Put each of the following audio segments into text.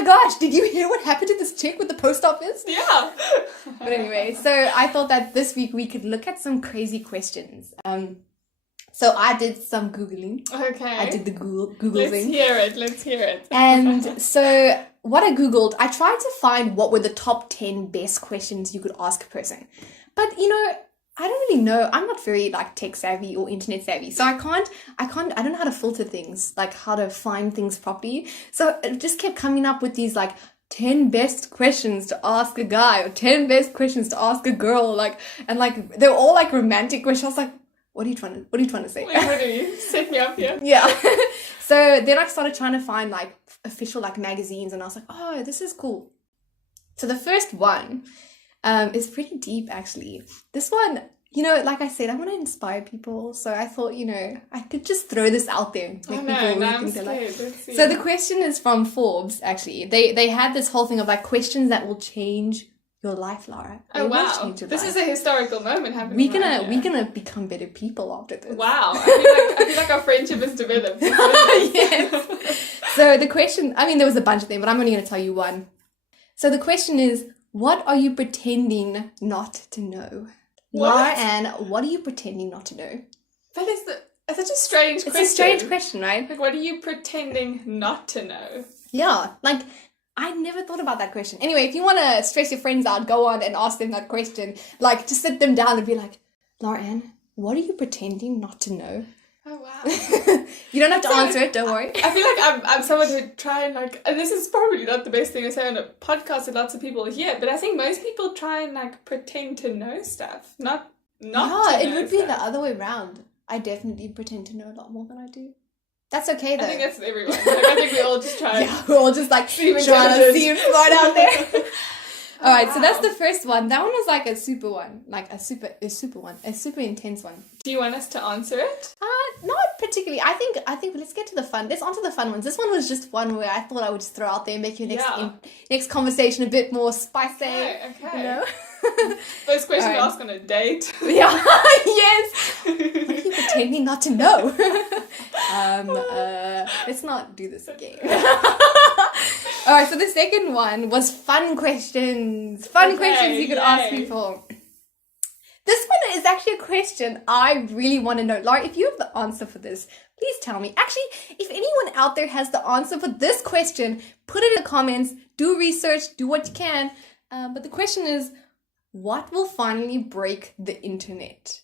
my gosh, did you hear what happened to this chick with the post office? Yeah. But anyway, so I thought that this week we could look at some crazy questions. So I did some Googling. Okay. I did the Google thing. Let's hear it. And so what I Googled, I tried to find what were the top 10 best questions you could ask a person. But, you know, I don't really know. I'm not very like tech savvy or internet savvy. So I don't know how to filter things, like how to find things properly. So it just kept coming up with these like 10 best questions to ask a guy or 10 best questions to ask a girl. And they're all like romantic questions. I was like, what are you trying to say? Wait, what are you? Set me up here. Yeah. So then I started trying to find like official like magazines, and I was like, oh, this is cool. So the first one is pretty deep actually. This one, you know, like I said, I want to inspire people. So I thought, you know, I could just throw this out there. I'm scared. Let's see. So the question is from Forbes actually. They had this whole thing of like questions that will change your life, Lara. Oh wow! This is a historical moment happening. We're gonna become better people after this. Wow! I feel like our friendship has developed. Yes. So the question, I mean, there was a bunch of them, but I'm only gonna tell you one. So the question is, what are you pretending not to know? Lara-Ann, what are you pretending not to know? It's such a strange question. It's a strange question, right? Like, what are you pretending not to know? Yeah, like. I never thought about that question. Anyway, if you want to stress your friends out, go on and ask them that question. Like, just sit them down and be like, Lara-Ann, what are you pretending not to know? Oh, wow. You don't have to answer it, don't worry. I feel like I'm someone who try and like, and this is probably not the best thing to say on a podcast that lots of people hear, but I think most people try and like pretend to know stuff, not to know it would be stuff. the other way around. I definitely pretend to know a lot more than I do. That's okay though. I think that's everyone. Like, I think we all just try. Yeah, we're all just like trying to seem smart out there. All right, so that's the first one. That one was like a super one, like a super intense one. Do you want us to answer it? Not particularly. I think let's get to the fun. Let's answer the fun ones. This one was just one where I thought I would just throw out there and make your next conversation a bit more spicy. Okay. You know? First question to ask on a date. Yeah. Yes. What are you pretending not to know? Let's not do this again. All right, so the second one was fun questions. Fun questions you could ask people. This one is actually a question I really want to know. Lara, if you have the answer for this, please tell me. Actually, if anyone out there has the answer for this question, put it in the comments. Do research, do what you can. But the question is, what will finally break the internet?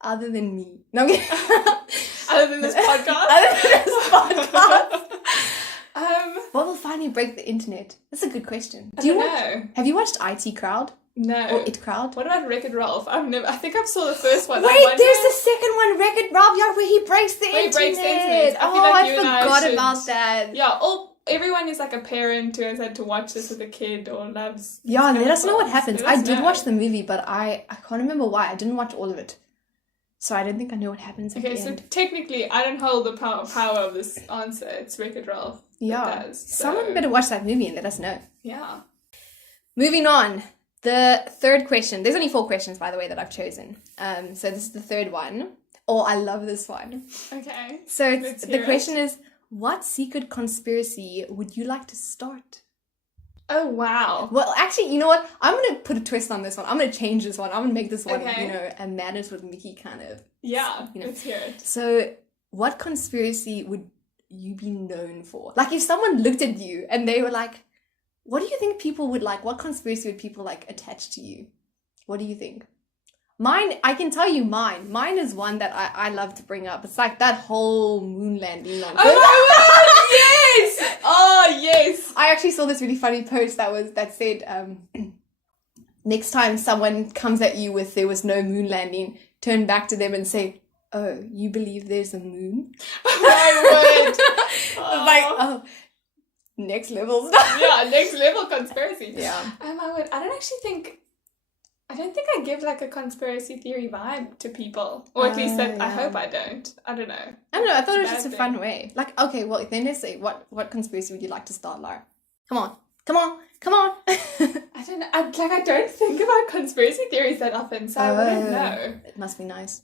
Other than me. No, Other than this podcast? What will finally break the internet? That's a good question. I don't know. Have you watched IT Crowd? No. Or It Crowd? What about Wreck-It Ralph? I think I saw the first one. Wait, there's the second one, Wreck-It Ralph, where he breaks the internet. I forgot about that. Yeah, everyone is like a parent who has had to watch this with a kid or loves. Yeah, let us know what happens. I did watch the movie, but I can't remember why. I didn't watch all of it. So I don't think I know what happens at the end. So technically, I don't hold the power of this answer. It's Wreck-It Ralph. Yeah. Does, so. Someone better watch that movie and let us know. Yeah. Moving on. The third question. There's only 4 questions, by the way, that I've chosen. So this is the third one. Oh, I love this one. Okay. So the question is, what secret conspiracy would you like to start? Oh, wow. Well, actually, you know what? I'm going to put a twist on this one. I'm going to change this one. I'm going to make this one, okay. A Madness with Mickey kind of. Yeah, let's hear it. So, what conspiracy would you be known for? Like, if someone looked at you and they were like, what do you think people would like? What conspiracy would people like attach to you? What do you think? Mine, I can tell you mine. Mine is one that I love to bring up. It's like that whole moon landing one. Oh my God, yes! Oh, yes! I actually saw this really funny post that said, next time someone comes at you with there was no moon landing, turn back to them and say, oh, you believe there's a moon? I would. Like, oh, next level stuff. Yeah, next level conspiracy. Yeah. I would. I don't think I give like a conspiracy theory vibe to people. Or at least I hope I don't. I don't know. I thought it was just a fun way. Like, okay, well, then let's say, what conspiracy would you like to start, Lara? Come on. I don't know. I don't think about conspiracy theories that often, so I wouldn't know. It must be nice.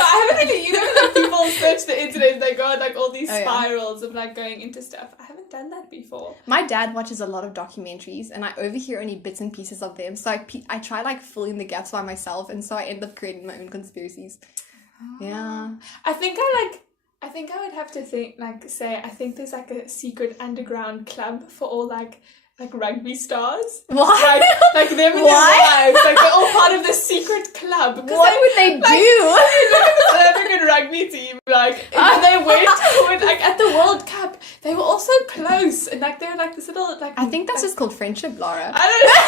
I haven't really, you know, like people search the internet and they go on like all these Oh, yeah. spirals of like going into stuff. I haven't done that before. My dad watches a lot of documentaries and I overhear only bits and pieces of them. So I try like filling the gaps by myself, and so I end up creating my own conspiracies. Yeah. I think I would have to say I think there's like a secret underground club for all like rugby stars. What? Like them and their Why? wives. Like they're all part of the secret club. What would they do? Look at the South African rugby team. Like and they went forward, like at the World Cup. They were also close, and like they were like this little like. I think that's just called friendship, Lara. I don't know.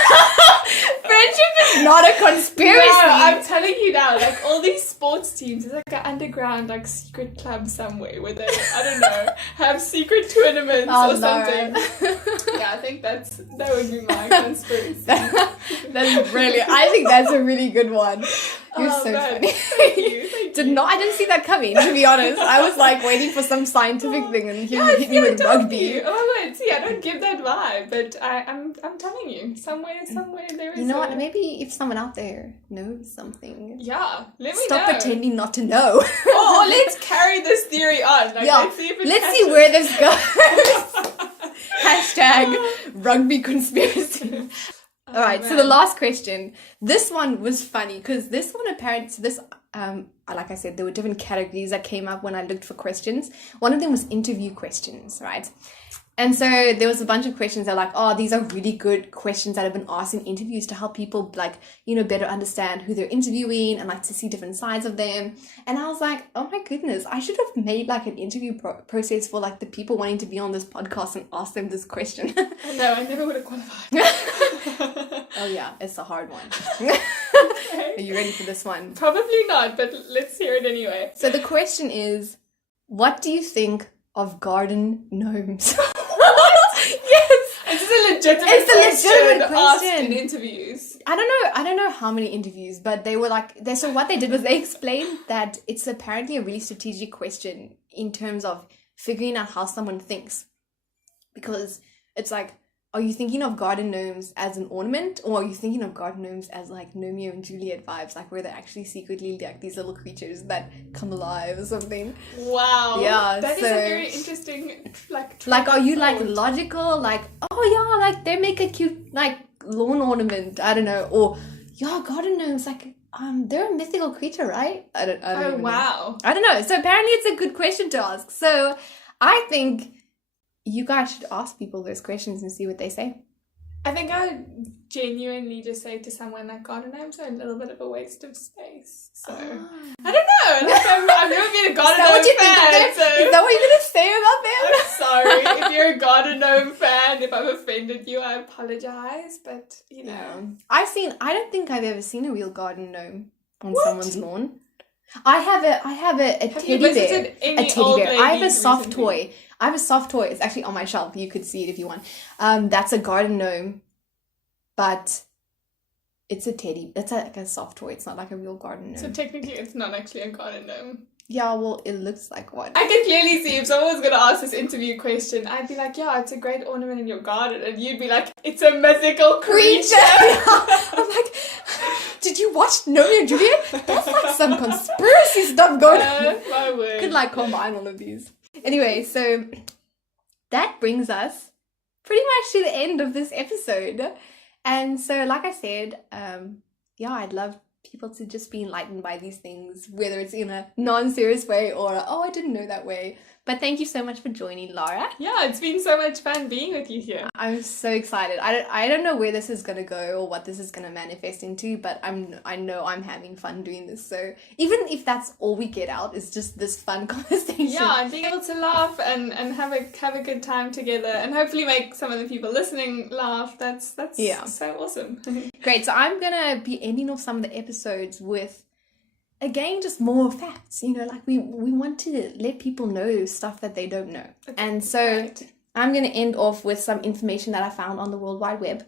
Friendship is not a conspiracy. No, I'm telling you now, like all these sports teams, there's like an underground like secret club somewhere where they, I don't know, have secret tournaments or something. Yeah, I think that would be my conspiracy. That's brilliant. I think that's a really good one. You're so funny. Thank you. I didn't see that coming, to be honest. I was like waiting for some scientific thing, and here you hit me with rugby. Oh my god, see, I don't give that vibe, but I'm telling you, somewhere there is. You know what? Maybe if someone out there knows something. Yeah, let me Stop know. pretending not to know. or let's carry this theory on. Like, Yeah, let's see where this goes. Hashtag rugby conspiracy. All right, so the last question. This one was funny because this one apparently, so this, like I said, there were different categories that came up when I looked for questions. One of them was interview questions, right? And so there was a bunch of questions that are like, oh, these are really good questions that have been asked in interviews to help people like, you know, better understand who they're interviewing and like to see different sides of them. And I was like, oh my goodness, I should have made like an interview process for like the people wanting to be on this podcast and ask them this question. No, I never would have qualified. Oh yeah, it's a hard one. Okay. Are you ready for this one? Probably not, but let's hear it anyway. So the question is, what do you think of garden gnomes? Yes. Is this a legitimate question asked in interviews? I don't know how many interviews, but they were like, so what they did was they explained that it's apparently a really strategic question in terms of figuring out how someone thinks. Because it's like, are you thinking of garden gnomes as an ornament, or are you thinking of garden gnomes as like Romeo and Juliet vibes, like where they're actually secretly like these little creatures that come alive or something? Wow. Yeah. That is a very interesting like are you like logical, like, oh yeah, like they make a cute like lawn ornament, I don't know, or yeah, garden gnomes, like they're a mythical creature, right? I don't even wow. know. I don't know. So apparently it's a good question to ask. So I think you guys should ask people those questions and see what they say. I think I would genuinely just say to someone like garden gnomes are a little bit of a waste of space. So I don't know. Like, I've never been a garden gnome fan. So Is that what you're gonna say about them? I'm sorry if you're a garden gnome fan. If I've offended you, I apologize. But you know, I don't think I've ever seen a real garden gnome on someone's lawn. I have a teddy bear. A teddy bear. I have a soft toy. It's actually on my shelf. You could see it if you want. That's a garden gnome, but it's a teddy. It's like a soft toy. It's not like a real garden gnome. So technically, it's not actually a garden gnome. Yeah, well, it looks like one. I can clearly see if someone was going to ask this interview question, I'd be like, yeah, it's a great ornament in your garden. And you'd be like, it's a mythical creature. I'm like, did you watch Romeo and Juliet? That's like some conspiracy stuff going on. My word. Could like combine all of these. Anyway, so that brings us pretty much to the end of this episode. And so, like I said, yeah, I'd love people to just be enlightened by these things, whether it's in a non-serious way or I didn't know that way. But thank you so much for joining, Lara. Yeah, it's been so much fun being with you here. I'm so excited. I don't know where this is gonna go or what this is gonna manifest into, but I know I'm having fun doing this. So even if that's all we get out, is just this fun conversation. Yeah, and being able to laugh and have a good time together, and hopefully make some of the people listening laugh. That's so awesome. Great. So I'm gonna be ending off some of the episodes with, again, just more facts, you know, like we want to let people know stuff that they don't know. Okay. And so I'm going to end off with some information that I found on the World Wide Web.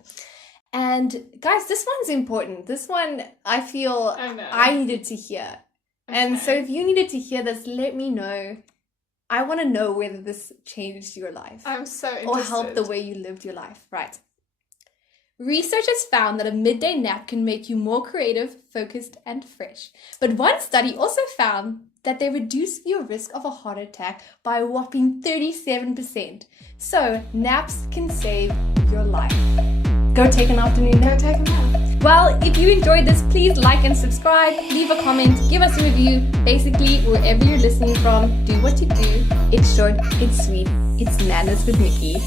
And guys, this one's important. This one, I feel I needed to hear. Okay. And so if you needed to hear this, let me know. I want to know whether this changed your life. I'm so interested. Or helped the way you lived your life. Right. Researchers found that a midday nap can make you more creative, focused, and fresh. But one study also found that they reduce your risk of a heart attack by a whopping 37%. So, naps can save your life. Go take an afternoon nap. Go take a nap. Well, if you enjoyed this, please like and subscribe, leave a comment, give us a review. Basically, wherever you're listening from, do what you do. It's short, it's sweet, it's Manners with Mickey.